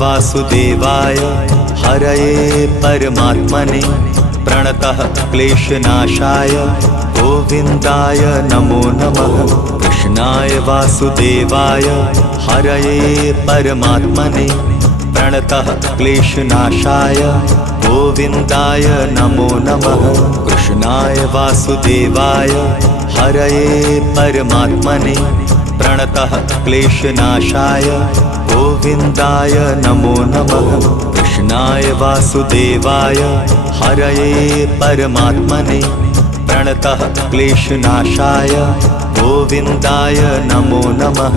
वासुदेवाय हरये परमात्मने प्रणतः क्लेशनाशाय गोविन्दाय नमो नमः। कृष्णाय वासुदेवाय हरये परमात्मने प्रणतः क्लेशनाशाय गोविन्दाय नमो नमः। कृष्णाय वासुदेवाय हरये परमात्मने प्रणतः क्लेशनाशाय गोविन्दाय नमो नमः। कृष्णाय वासुदेवाय हरये परमात्मने प्रणतः क्लेशनाशाय गोविन्दाय नमो नमः।